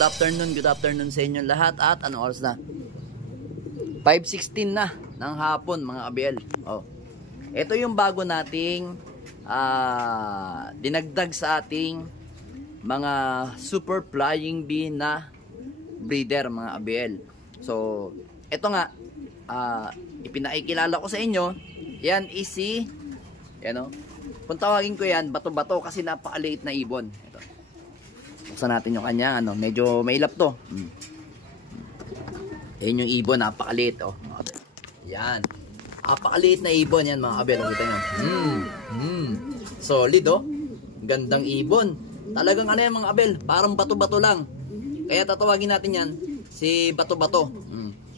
good afternoon sa inyo lahat. At anong oras na? 5:16 na ng hapon mga kabel. Oh. Ito yung bago nating dinagdag sa ating mga super flying bee na breeder mga kabel. So, ito nga ipinaikilala ko sa inyo. Yan is si kung tawagin ko yan, bato-bato kasi napakaliit na ibon. Ito. Buksan natin yung kanya, medyo mailap to. Yan yung ibon, napakaliit, oh. Yan. Napakaliit na ibon yan, mga kabel. Kita nyo. Solid, oh. Gandang ibon. Talagang yan, mga kabel. Parang bato-bato lang. Kaya tatawagin natin yan, si bato-bato.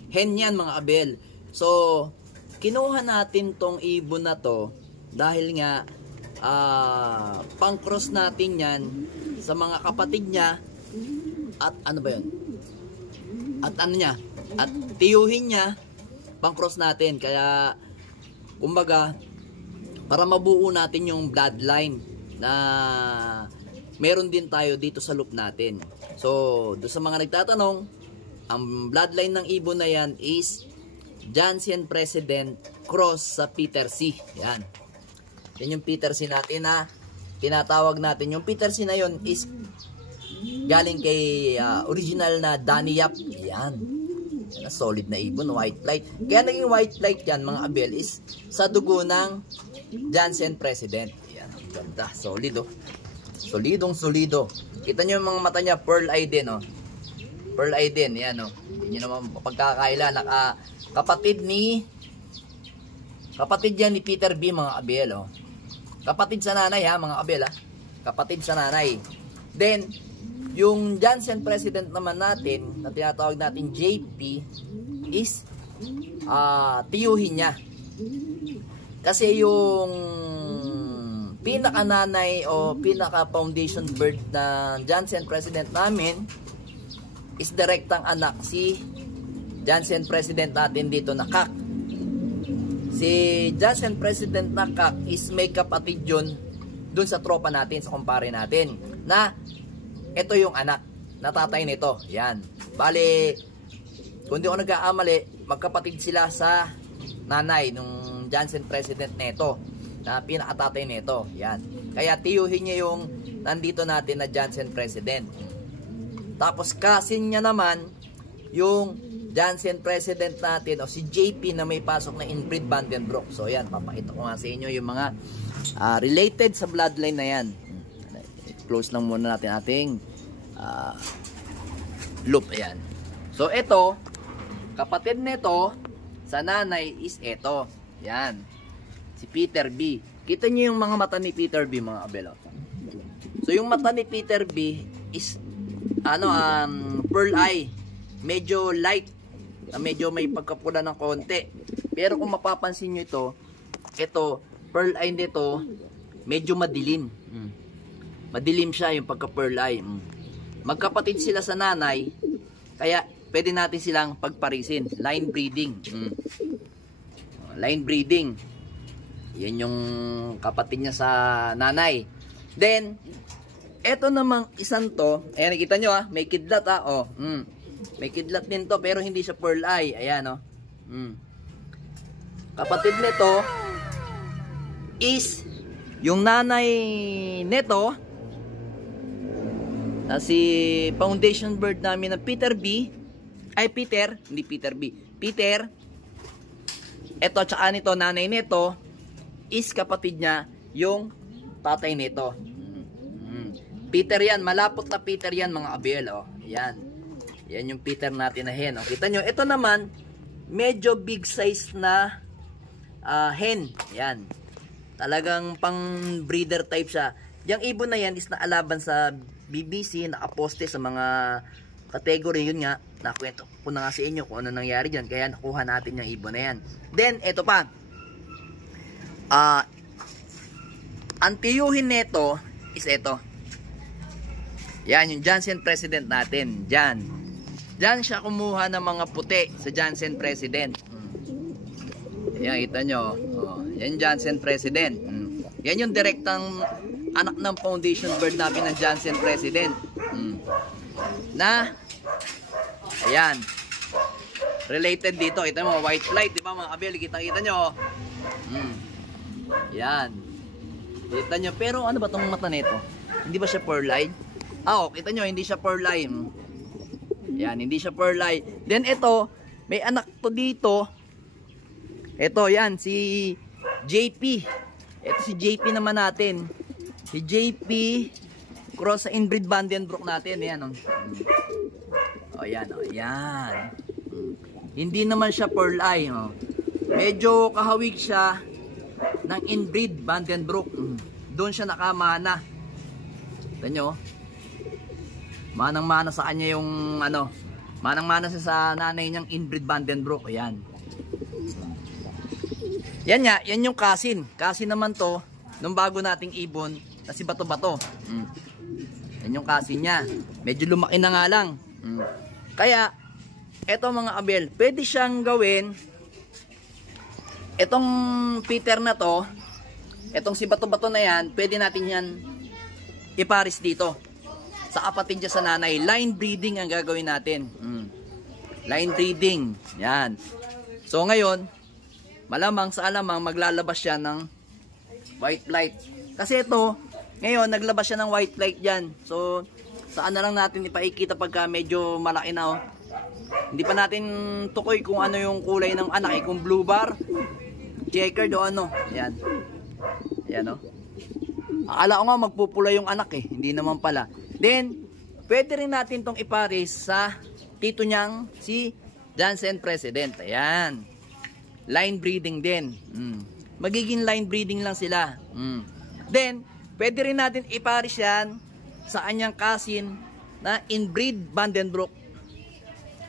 Hen yan, mga kabel. So, kinuha natin tong ibon na to dahil nga pang-cross natin yan sa mga kapatid niya at ano ba yun? At ano niya? At tiyuhin niya, pang-cross natin. Kaya, kumbaga, para mabuo natin yung bloodline na meron din tayo dito sa loop natin. So, doon sa mga nagtatanong, ang bloodline ng ibon na yan is Jansen President cross sa Peter C. Yan. Yan yung Peter C natin na tinatawag natin. Yung Peter C na yun is galing kay original na Danny Yap. Yan. Yan, solid na ibon, white light. Kaya naging white light yan mga abel is sa dugo ng Jansen President. Yan, ganda, solid oh. Solidong solido. Kita nyo yung mga mata niya, pearl eye din oh. Pearl eye din, yan oh. Hindi nyo naman pagkakaila, kapatid yan ni Peter B mga abel oh. Kapatid sa nanay ha mga abel ha. Kapatid sa nanay. Then yung Jansen President naman natin na tinatawag natin JP is tiyuhin niya. Kasi yung pinaka nanay o pinaka foundation bird na Jansen President namin is direktang anak si Jansen President natin dito na Kak. Si Jansen President na Kak is may kapatid yun dun sa tropa natin, sa kumpare natin, na ito yung anak na tatay nito. Yan. Bale, kung di ako nag-aamali, magkapatid sila sa nanay nung Jansen President nito, na pinakatatay nito. Yan. Kaya tiyuhin niya yung nandito natin na Jansen President. Tapos cousin niya naman yung Jansen President natin o si JP na may pasok na inbreed Vandenbroek. So yan, papakita ko nga sa inyo yung mga related sa bloodline na yan. Close lang muna natin ating loop. Ayan. So ito, kapatid nito sa nanay is ito. Yan. Si Peter B. Kita niyo yung mga mata ni Peter B mga abelo. So yung mata ni Peter B is pearl eye. Medyo light. Medyo may pagkapula ng konti. Pero kung mapapansin nyo ito pearl eye nito, medyo madilim. Madilim siya yung pagka-pearl eye. Magkapatid sila sa nanay, kaya pwede natin silang pagparisin. Line breeding. Line breeding. Yan yung kapatid niya sa nanay. Then, eto namang isang to, ayan, nakita nyo may kidlat may kidlat din to, pero hindi siya pearl eye. Ayan kapatid nito is yung nanay nito na si foundation bird namin na Peter B. Hindi Peter B. Peter. Eto, tsaka nito, nanay nito is kapatid niya yung tatay nito. Peter yan, malapot na Peter yan mga abel oh. Yan. Yan yung Peter natin na hen. Oh. Kita nyo, ito naman, medyo big size na hen. Yan. Talagang pang breeder type siya. Yung ibon na yan is naalaban sa BBC, nakaposte sa mga category. Yun nga, nakwento ko na nga sa inyo kung ano nangyari dyan. Kaya nakuha natin yung ibon na yan. Then, ito pa. Ang tiyuhin nito is ito. Yan, yung Jansen President natin. Diyan siya kumuha ng mga puti sa Jansen President. Yan, kita nyo. Yan Jansen President. Yan yung direktang anak ng foundation bird namin ng Jansen President. na, ayan, related dito. Ito mo, white flight, di ba mga kabel? Kita-kita nyo. Yan. Kita nyo. Pero ano ba tong mata nito? Hindi ba siya pearl eye? Kita nyo, hindi siya pearl eye. Yan, hindi siya pearl eye. Then ito, may anak to dito. Ito, yan, si JP. Ito si JP naman natin. Si JP cross sa inbreed Vandenbroek natin. Yan, yan, yan. Hindi naman siya pearl eye. Medyo kahawig siya ng inbreed Vandenbroek. Doon siya nakamana. Ito nyo. Manang-mana sa kanya yung manang-mana siya sa nanay niyang inbreed Vandenbroek. Ayan. Yan nga, yan yung kasin. Kasin naman to, nung bago nating ibon, na si Bato-Bato. Yan yung kasin niya. Medyo lumaki na nga lang. Kaya, eto mga kabel, pwede siyang gawin, etong Peter na to, etong si Bato-Bato na yan, pwede natin yan iparis dito. Sa kapatid niya sa nanay. Line breeding ang gagawin natin. Line breeding. Yan. So ngayon, malamang sa alamang maglalabas siya ng white flight. Kasi ito, ngayon naglabas siya ng white flight dyan. So, saan na lang natin ipaikita pagka medyo malaki na. Hindi pa natin tukoy kung ano yung kulay ng anak. Kung blue bar, checkered o ano. Yan. Yan o. Akala ko nga magpupula yung anak eh. Hindi naman pala. Then, pwede rin natin tong ipares sa tito niyang si Jansen President. Ayan. Line breeding din. Magiging line breeding lang sila. Then, pwede rin natin ipares yan sa anyang kasin na inbreed Vandenbroek.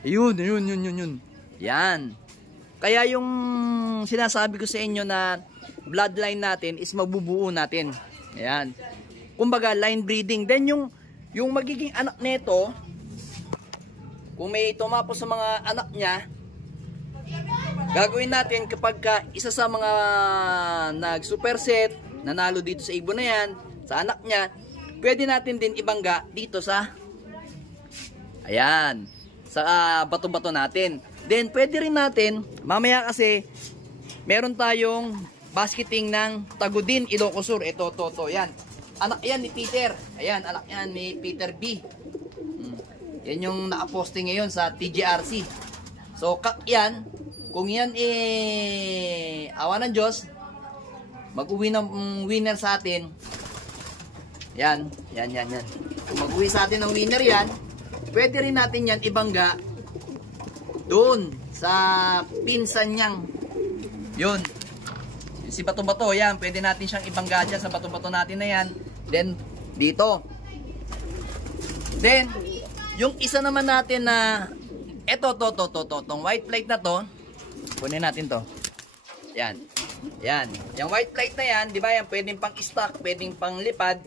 Yun. Yan. Kaya yung sinasabi ko sa inyo na bloodline natin is mabubuo natin. Ayan. Kumbaga, line breeding. Then, yung magiging anak nito, kung may tumapos sa mga anak niya, gagawin natin kapag isa sa mga nag-superset, nanalo dito sa ibon na yan, sa anak niya, pwede natin din ibangga dito sa, ayan, sa Bato-Bato natin. Then, pwede rin natin, mamaya kasi, meron tayong basketing ng Tagudin, Ilocos Sur. Ito, yan. Anak yan ni Peter. Ayan, anak yan ni Peter B. Yan yung nakaposting ngayon sa TGRC. So, yan, kung yan awa ng Diyos, mag-uwi ng winner sa atin. Yan. Kung mag-uwi sa atin ng winner yan, pwede rin natin yan ibangga doon sa pinsan niyang. Yun. Si Bato-Bato, yan, pwede natin siyang ibangga dyan sa Bato-Bato natin na yan. Then, dito. Then, yung isa naman natin na, tong white flight na to, kunin natin to. Yan. Yung white flight na yan, di ba yan, pwedeng pang stock, pwedeng pang lipad.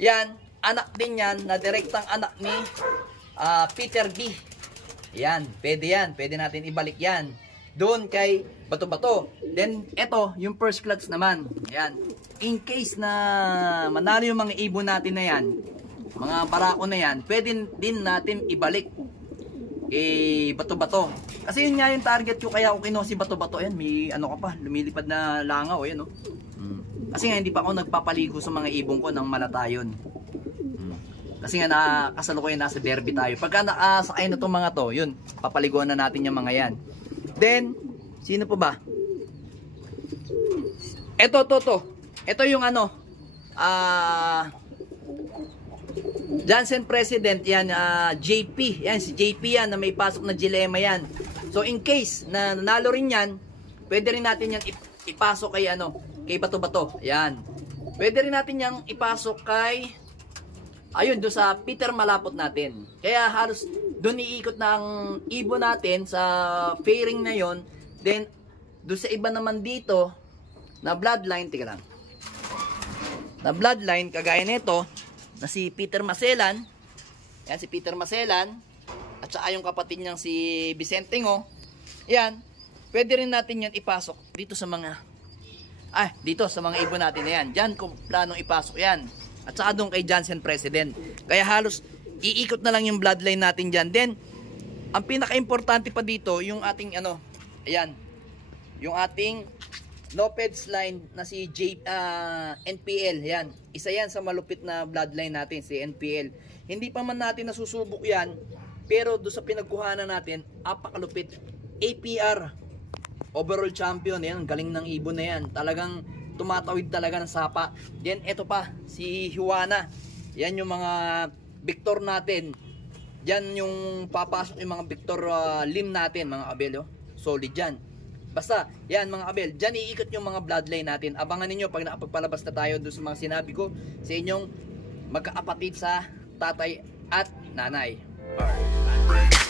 Yan, anak din yan, na direktang anak ni Peter B. Yan, pwede natin ibalik yan doon kay Bato-Bato. Then, eto, yung first clutch naman. Ayan. In case na manalo yung mga ibon natin na yan, mga barako na yan, pwede din natin ibalik kay Bato-Bato. Kasi yun nga yung target ko, kaya ako kinuha si Bato-Bato. Ayan, may ano ka pa, lumilipad na langaw. Ayan, Kasi nga, hindi pa ako nagpapaligo sa mga ibon ko ng malatayon. Kasi nga, kasalukuyan nasa derby tayo. Pagka nakasakay na itong mga to, yun, papaliguan na natin yung mga yan. Then, sino pa ba? Ito yung Jansen President, yan, JP. Yan, si JP yan, na may pasok na dilema yan. So, in case na nanalo rin yan, pwede rin natin yan ipasok kay, kay Bato-Bato. Yan. Pwede rin natin yan ipasok kay, ayun, doon sa Peter Malapot natin. Kaya halos doon iikot ng ibon natin sa fairing na yon. Then, doon sa iba naman dito, na bloodline, tika lang. Na bloodline, kagaya nito, na si Peter Maselan. Yan, si Peter Maselan. At saka yung kapatid niyang si Vicente Ngo. Yan, pwede rin natin yan ipasok dito sa mga, dito sa mga ibon natin na yan. Diyan kung planong ipasok yan. At saka doon kay Jansen President. Kaya halos iikot na lang yung bloodline natin dyan. Then, ang pinaka-importante pa dito, yung ating ayan, yung ating Lopez line na si NPL, yan. Isa yan sa malupit na bloodline natin, si NPL. Hindi pa man natin nasusubok yan, pero doon sa pinagkuhanan natin, apakalupit. APR, overall champion, yan, galing ng ibon na yan. Talagang tumatawid talaga ng sapa. Then, eto pa, si Juana. Yan yung mga Victor natin. Yan yung papasok yung mga Victor Lim natin, mga kabel, oh. Solid yan. Basta, yan mga kabel, dyan iikot yung mga bloodline natin. Abangan ninyo pag nakapagpalabas na tayo doon sa mga sinabi ko sa inyong magkakapatid sa tatay at nanay. Alright.